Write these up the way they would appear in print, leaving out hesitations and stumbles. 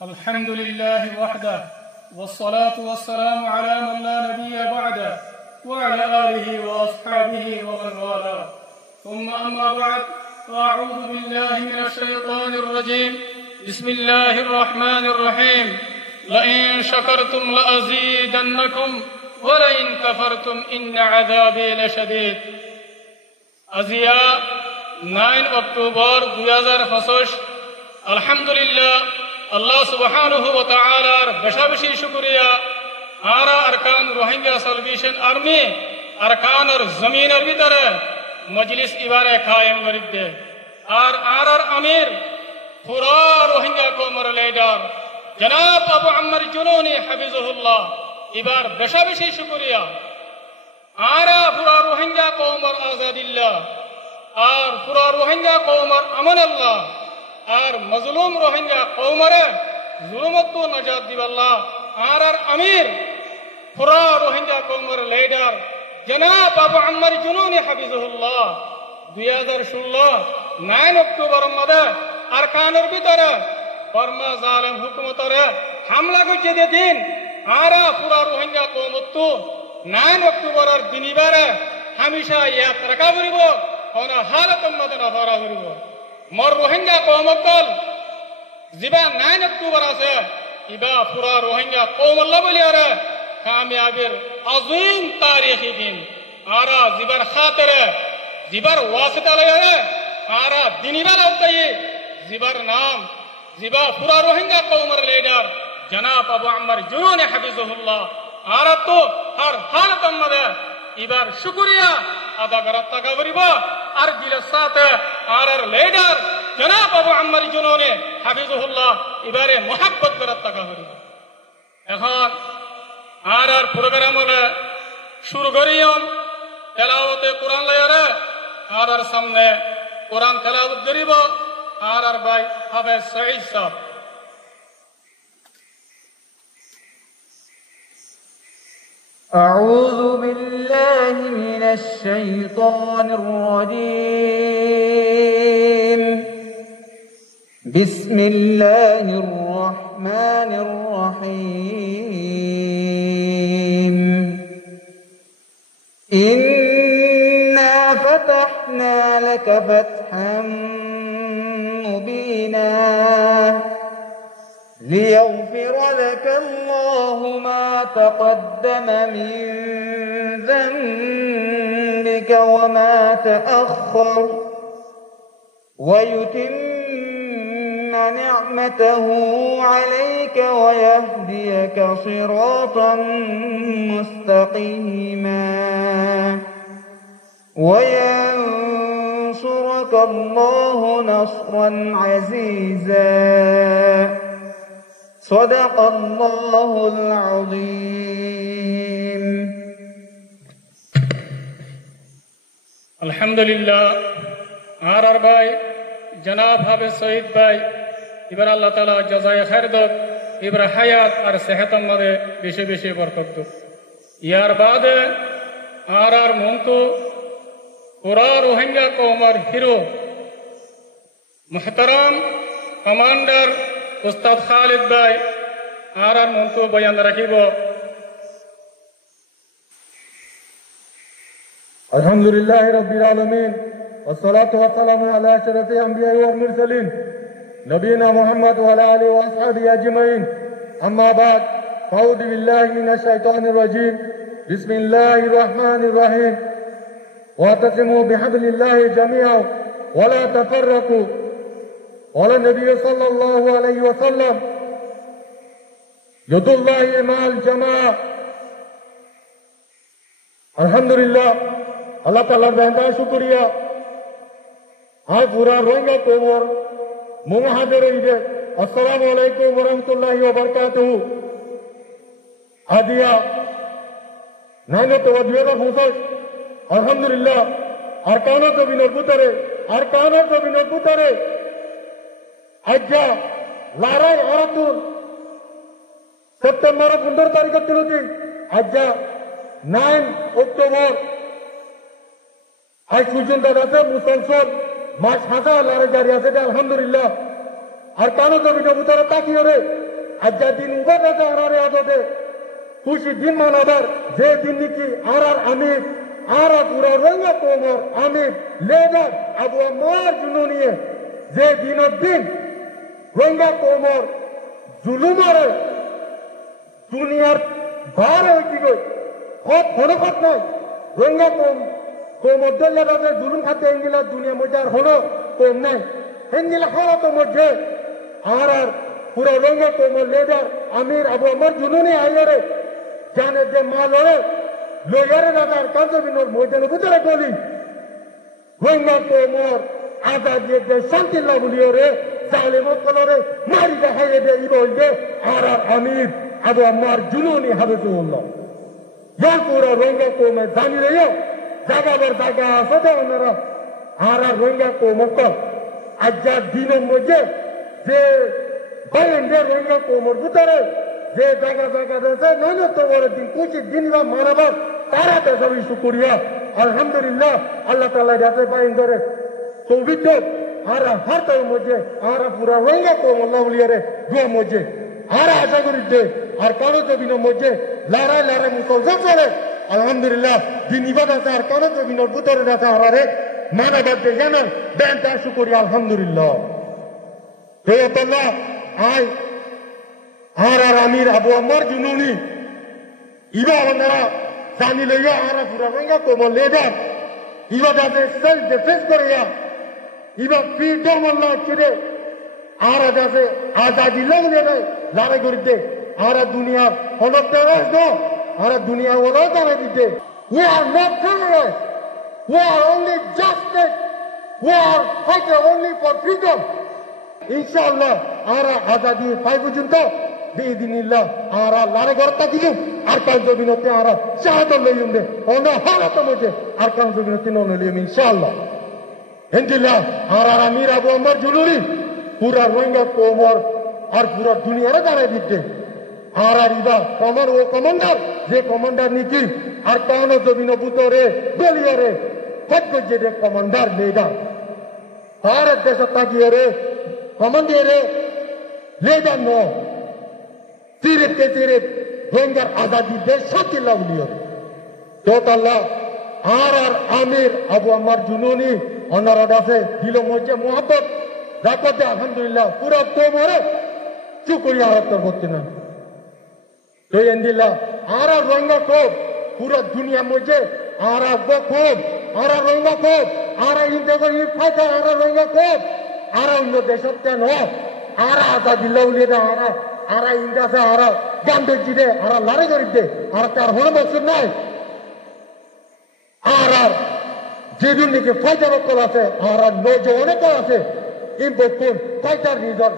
الحمد لله وحده والصلاة والسلام على من لا نبي بعده وعلى آله وأصحابه ومن والاه ثم أما بعد فأعوذ بالله من الشيطان الرجيم بسم الله الرحمن الرحيم لئن شكرتم لأزيدنكم ولئن كفرتم إن عذابي لشديد আজিয়া 9 October 2025 আলহামদুলিল্লাহ আল্লাহ সুবহানাহু ওয়া তাআলার বেশি শুকরিয়া আরা আরকান রোহিঙ্গা সালভেশন আর্মি আরকানের জমিনের ভিতরে মজলিস ইবারে কায়েম করিতে আর আরার আমির পুরা রোহিঙ্গা কওমের লিডার জনাব আবু আম্মার জুনুনি হাফিজাহুল্লাহ এবার বেশি শুকরিয়া আরা পুরা রোহিঙ্গা কওমের আজাদিল্লাহ আর পুরা রোহিঙ্গা কওমের আমান আল্লাহ আর মজলুম রোহিঙ্গা কওমরে জুলুমত নাজাত দিবাল্লাহ আর আমির পুরা রোহিঙ্গা কওমের লিডার জনাব আবু আম্মার জুনুনি হাফিজাহুল্লাহ 2016 9 অক্টোবর মধ্যে আরকানের ভিতরে বর্মা জালেম হুকুমতরে হামলা করছে দিন আরা পুরা রোহিঙ্গা কওমত 9 অক্টোবরের দিনিবারে হামেশা ইয়াদ রাখা করিব কোন হালতের মধ্যে নফরা করিব মর রোহিঙ্গা কওমকল জিবা 9 অক্টোবর আছে ইবা পুরা রোহিঙ্গা কওমল্লা বলিয়ারে কামিয়াবির আযীম তারিখী দিন আরা জিবার খাতিরে জিবার ওয়াসিতা লয়ারে আরা দিনিবার আওতায়ে জিবার নাম জিবা পুরা রোহিঙ্গা কওমের লিডার জনাব আবু আম্মার জুনুনি হাফিজাহুল্লাহ আরা তো হর হালতের মধ্যে এবার শুকরিয়া আদা করার টাকা করিব আর দিলের সাথে আর লিডার জনাব আবু আম্মার জুনুনি হাফিজাহুল্লাহ এবারে মোহাব্বত করার টাকা করিব এখন আর প্রোগ্রাম হলে শুরু করিয়ম তেলাওয়াতে কোরআন লয়ারে আর সামনে কোরআন তেলাওয়াত করিব আর ভাই হাফেজ সঈদ সাহেব أعوذ بالله من الشيطان الرجيم بسم الله الرحمن الرحيم إنا فتحنا لك فتحا مبينا ليغفر لك الله ما تقدم من ذنبك وما تأخر ويتم نعمته عليك ويهديك صراطا مستقيما وينصرك الله نصرا عزيزا صدق الله العظيم আলহামদুলিল্লাহ আর ভাই জনাব হাফেজ সঈদ ভাই এবার আল্লাহ তাআলা জাযায়ে খায়ের দাও এবার হায়াত আর সেহতের মধ্যে বেশি বরকত দাও ইয়ার বাদে আর মন্তু পুরা রোহিঙ্গা কওমের হিরো মুহতারাম কমান্ডার উস্তাদ খালিদ ভাই আর মন্তু বয়ান রাখিব আলহামদুলিল্লাহ রাব্বিল আলামিন والصلاه والسلام على اشرف الانبياء والمرسلين نبينا محمد وعلى اله واصحابه اجمعين اما بعد فاعوذ بالله من الشيطان الرجيم بسم الله الرحمن الرحيم واعتصموا بحبل الله جميعا ولا تفرقوا قال النبي صلى الله عليه وسلم يد الله مع الجماعة الحمد لله اللہ تعالیٰ بہندہ شکریہ آج پورا روئنگا کومر ممحاضر عیدے السلام علیکم ورحمۃ اللہ وبرکاتہ آدیا نائنو توجیہ کا پھوسک الحمدللہ ارکانوں کو بھی نربوترے আজ্ঞা লারাই আরাতুন সেপ্টেম্বর 15 তারিখে তিলতি আজ্ঞা 9 অক্টোবর আজ পর্যন্ত আছে মুসলসল মাস হাজার লড়াই জারি আছে আলহামদুলিল্লাহ আর কারো জমিনের ভিতরে তাকিয়ে রে আজ্জা দিন উবার আছে আরারে আদতে খুশি দিন মানাবার যে দিন নাকি আরার আমির আরা পুরা রোহিঙ্গা কওমের আমির লিডার আবু আম্মার জুনুনিয়ে যে দিনের দিন রোহিঙ্গা কওমের জুলুমারে দুনিয়ার ভার হইতি গই কোনো খত নাই রোহিঙ্গা কওমের দল্লাতে জুলুম খাতে ইংলা দুনিয়া মধ্যে আর হলো কম নাই হিন্দিলা হালাতের মধ্যে আর পুরা রোহিঙ্গা কওমের লিডার আমির আবু আম্মার জুনুনি আইয়ারে জানে যে মালরে লয়ারে রাজার কাঞ্চবিনোর ময়দানে ভিতরে গলি রোহিঙ্গা কওমের আজাদিয়ে যে শান্তি লাভলিও রে জালেমত কলরে মারি দেখাইয়ে দে ইবলদে আর আমির আবু আম্মার জুনুনি হাবিবুল্লাহ ইয়ার পুরা রোহিঙ্গা কওমে জানি রে জায়গাবার জায়গা আছে তো ওনারা আর রোহিঙ্গা কওমক আজ্জা দিনের মধ্যে যে বাইরে রোহিঙ্গা কওমের ভিতরে যে জায়গা জায়গা রয়েছে ন্যূনতম দিন 25 দিন বা মানাবার তারা তো সবই শুকরিয়া আলহামদুলিল্লাহ আল্লাহ তাআলা যাতে বাইরে তৌফিক দেন আর হাতের মধ্যে আর পুরা রোহিঙ্গা কওম আল্লাহ ওলিয়ারে দোয়া মধ্যে আর আশা করি যে আর কারো জমিনের মধ্যে লড়াই লড়াই মুসলমান চলে আলহামদুলিল্লাহ দিন ইবাদত আর কারো জমিনের ভিতরে আছে আরে মানবাদ যে জানান বেনটা শুকরিয়া আলহামদুলিল্লাহ হে আল্লাহ আই আর আমির আবু আম্মার জুনুনি ইবা ওনারা জানি লইয়া আর পুরা রোহিঙ্গা কওমের লিডার ইবা যাতে সেলফ ডিফেন্স করিয়া ইবা ফ্রিডম আল্লাহ ছেড়ে আর যাতে আজাদি লাগলে লড়াই করতে আর দুনিয়ার হলতে রাখতো আর দুনিয়া ওরা জানে দিতে we are not terrorists we are only justice we are fighting only for freedom ইনশাআল্লাহ আর আজাদি পাই পর্যন্ত বিদিনিল্লাহ আর লড়াই করতে দিলু আর কাল জমিনতে আর শাহাদত লইম দে অন্য হালত মধ্যে আর কাল জমিনতে নন লইম ইনশাআল্লাহ ইনশাআল্লাহ আর আমির আবু আম্মার জুলুরি পুরা রোহিঙ্গা কওমের আর পুরা দুনিয়ারে জানাই দিতে আর ইবা কমর ও কমান্ডার যে কমান্ডার নিকি আর কানো জমিন বুতরে দলিয়ারে কত যে কমান্ডার লিডার আর দেশ তাকিয়ে রে কমান্ডারে লিডার নো সিরিফ কে সিরিফ রোহিঙ্গার আজাদি দেশ শান্তি লাভলিও তো আল্লাহ আর আমির আবু আম্মার জুনুনি অনারা আছে দিল মধ্যে মোহাম্মত রাখতে আলহামদুলিল্লাহ পুরা তোমারে শুকরিয়া আদায় করতে না তো ইনদিল্লাহ আর রোহিঙ্গা কোপ পুরা দুনিয়া মধ্যে আর কোপ আর রোহিঙ্গা কোপ আর ইন্ডিয়া ই ফাইটা আর রোহিঙ্গা কোপ আর অন্য দেশত কেন আর আজাদি লাউলিয়া আর ইন্ডিয়া আর গান্ধীজি দে আর লড়াই করি দে আর তার হলো মকসদ নাই আর যেদিন নাকি ফাইটার কল আছে আর নজওয়ানে কল আছে ইম্পোর্ট ফাইটার নিজের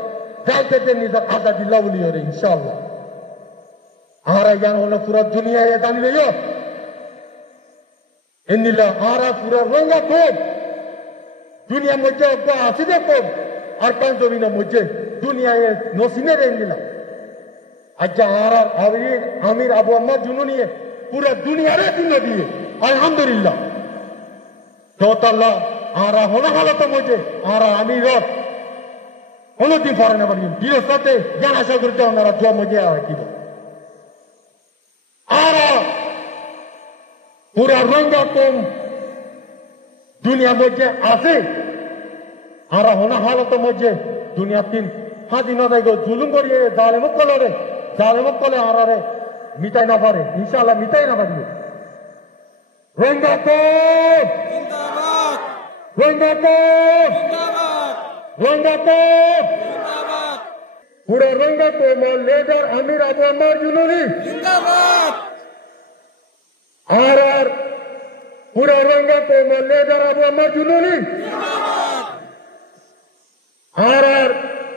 যাইতে নিজের আজাদি লাউলিয়া রে ইনশাআল্লাহ আর ইয়ান হলো পুরা দুনিয়া জানি লইও ইন্দিলা আর পুরা রোহিঙ্গা কোপ দুনিয়া মধ্যে আছে দে কোপ আর কান জমিনের মধ্যে দুনিয়ায় নসিনে রে ইন্দিলা আচ্ছা আর আমির আবু আম্মা জুনুনি পুরা দুনিয়ারে দিন দিয়ে আলহামদুলিল্লাহ তো আল্লাহ আর হলো হালত মধ্যে আর আমির কোনদিন পরে না পারি দিনের সাথে জ্ঞান আশা করতে ওনারা দোয়া মধ্যে কি আর পুরা রোহিঙ্গা কম দুনিয়ার মধ্যে আছে আর হনা হালত মধ্যে দুনিয়া তিন স্বাধীনতায় জুলুম করিয়ে জালেমত কলে আরে মিটাই না পারে ইনশাআল্লাহ মিটাই না পারবে রোহিঙ্গা কম রোহিঙ্গা কম রোহিঙ্গা কম পুরা রোহিঙ্গা কম লিডার আমির আবু আম্মার জুলুরি আর পুরা রোহিঙ্গা কম লিডার আবু আম্মার জুলুরি আর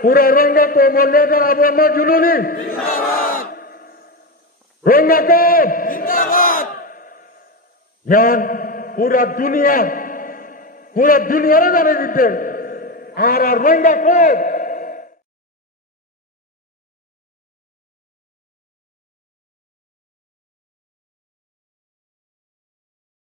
পুরা রোহিঙ্গা কম লিডার আবু আম্মার জুলুরি রোহিঙ্গা কম জান পুরা দুনিয়ারে জানে দিতে আর রোহিঙ্গা কম